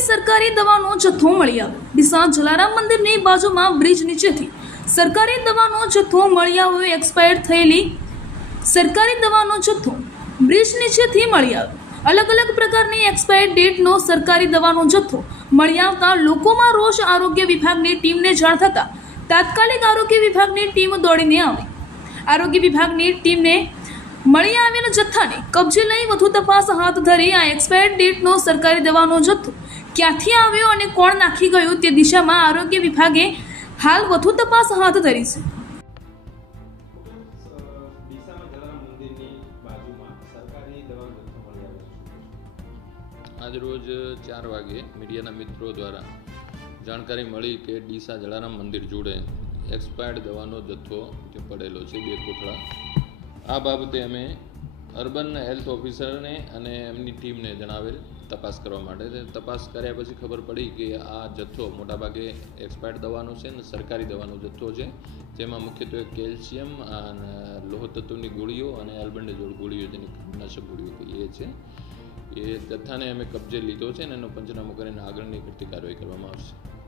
સરકારી દવાનો જથ્થો મળી આવ્યો ડીસા જલારામ મંદિરની બાજુમાં બ્રિજ નીચેથી સરકારી દવાનો જથ્થો મળી આવ્યો એક્સપાયર થયેલી સરકારી દવાનો જથ્થો બ્રિજ નીચેથી મળી આવ્યો અલગ અલગ પ્રકારની એક્સપાયર ડેટનો સરકારી દવાનો જથ્થો મળી આવતા લોકોમાં રોષ આરોગ્ય વિભાગની ટીમને જાણ થતાં તાત્કાલિક આરોગ્ય વિભાગની ટીમ દોડીને આવી. આરોગ્ય વિભાગની ટીમને મળી આવેલા જથ્થાને કબજે લઈ વધુ તપાસ હાથ ધરી આ એક્સપાયર ડેટનો સરકારી દવાનો જથ્થો ક્યાંથી આવ્યો અને કોણ નાખી ગયું તે દિશામાં આરોગ્ય વિભાગે હાલ વધુ તપાસ હાથ ધરી છે. આજરોજ ચાર વાગે મીડિયાના મિત્રો દ્વારા જાણકારી મળી કે ડીસા જલારામ મંદિર જોડે એક્સપાયર્ડ દવાનો જથ્થો જે પડેલો છે બે કોથળા. આ બાબતે અમે અર્બન હેલ્થ ઓફિસરને અને એમની ટીમને જણાવેલ તપાસ કરવા માટે. તપાસ કર્યા પછી ખબર પડી કે આ જથ્થો મોટાભાગે એક્સપાયર્ડ દવાનો છે અને સરકારી દવાનો જથ્થો છે. જેમાં મુખ્યત્વે કેલ્શિયમ અને લોહ તત્વની ગોળીઓ અને એલ્બન્ડેઝોલ ગોળીઓ જેની કીટનાશક ગોળીઓ કહીએ છીએ એ જથ્થાને અમે કબજે લીધો છે અને એનો પંચનામો કરીને આગળની કરતી કાર્યવાહી કરવામાં આવશે.